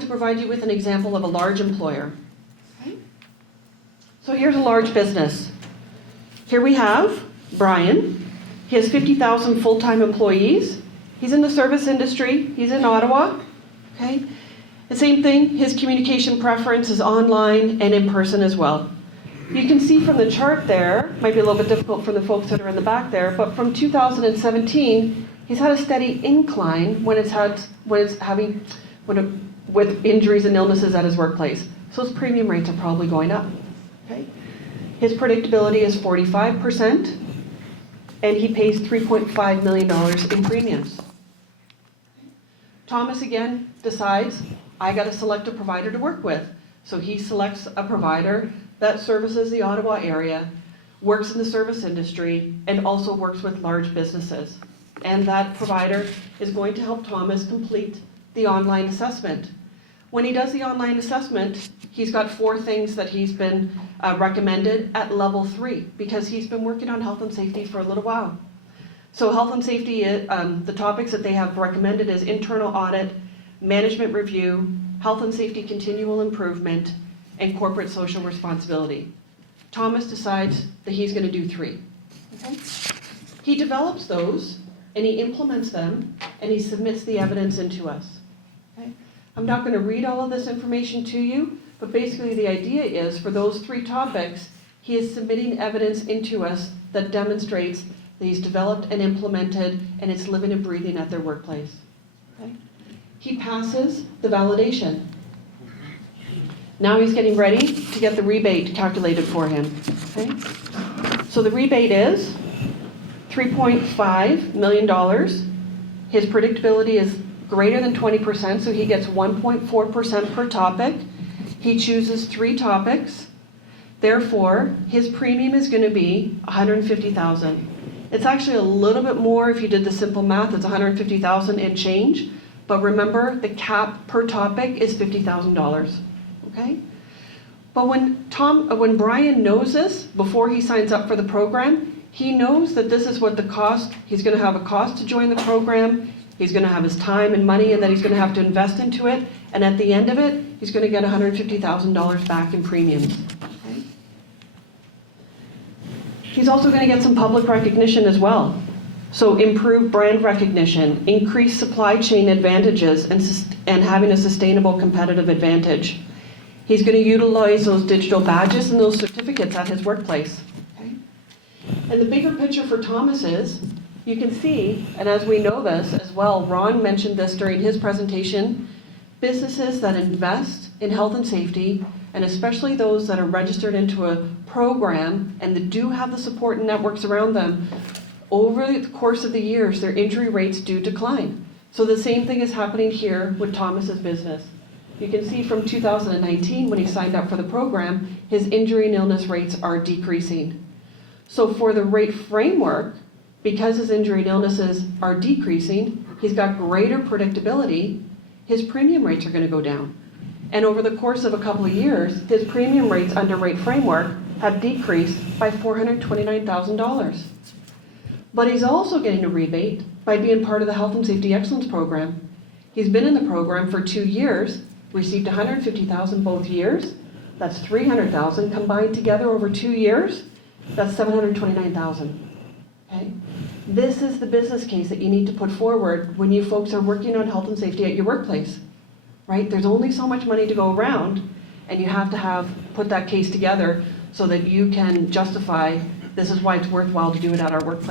To provide you with an example of a large employer. Okay. So here's a large business. Here we have Brian. He has 50,000 full-time employees. He's in the service industry. He's in Ottawa. Okay. The same thing, his communication preference is online and in person as well. You can see from the chart there, might be a little bit difficult for the folks that are in the back there, but from 2017, he's had a steady incline with injuries and illnesses at his workplace. So his premium rates are probably going up. Okay? His predictability is 45%, and he pays $3.5 million in premiums. Thomas again decides, I got to select a provider to work with. So he selects a provider that services the Ottawa area, works in the service industry, and also works with large businesses. And that provider is going to help Thomas complete the online assessment. When he does the online assessment, he's got 4 things that he's been recommended at level 3 because he's been working on health and safety for a little while. So health and safety, the topics that they have recommended is internal audit, management review, health and safety continual improvement, and corporate social responsibility. Thomas decides that he's going to do 3. Okay? He develops those, and he implements them, and he submits the evidence into us. Okay? I'm not going to read all of this information to you, but basically the idea is for those 3 topics, he is submitting evidence into us that demonstrates that he's developed and implemented, and it's living and breathing at their workplace. Okay? He passes the validation. Now he's getting ready to get the rebate calculated for him. Okay? So the rebate is $3.5 million. His predictability is greater than 20%, so he gets 1.4% per topic. He chooses 3 topics. Therefore, his premium is going to be $150,000. It's actually a little bit more if you did the simple math. It's $150,000 and change. But remember, the cap per topic is $50,000. Okay? But when Brian knows this before he signs up for the program, he knows that this is what the cost, he's going to have a cost to join the program, he's going to have his time and money, and that he's going to have to invest into it, and at the end of it, he's going to get $150,000 back in premiums. Okay? He's also going to get some public recognition as well. So improved brand recognition, increased supply chain advantages, and having a sustainable competitive advantage. He's going to utilize those digital badges and those certificates at his workplace. Okay? And the bigger picture for Thomas is, you can see, and as we know this as well, Ron mentioned this during his presentation, businesses that invest in health and safety, and especially those that are registered into a program and that do have the support and networks around them, over the course of the years, their injury rates do decline. So the same thing is happening here with Thomas's business. You can see from 2019, when he signed up for the program, his injury and illness rates are decreasing. So for the rate framework, because his injury and illnesses are decreasing, he's got greater predictability, his premium rates are going to go down. And over the course of a couple of years, his premium rates under rate framework have decreased by $429,000. But he's also getting a rebate by being part of the Health and Safety Excellence Program. He's been in the program for 2 years, received $150,000 both years. That's $300,000 combined together over 2 years. That's $729,000. Okay? This is the business case that you need to put forward when you folks are working on health and safety at your workplace. Right? There's only so much money to go around, and you have to put that case together so that you can justify this is why it's worthwhile to do it at our workplace.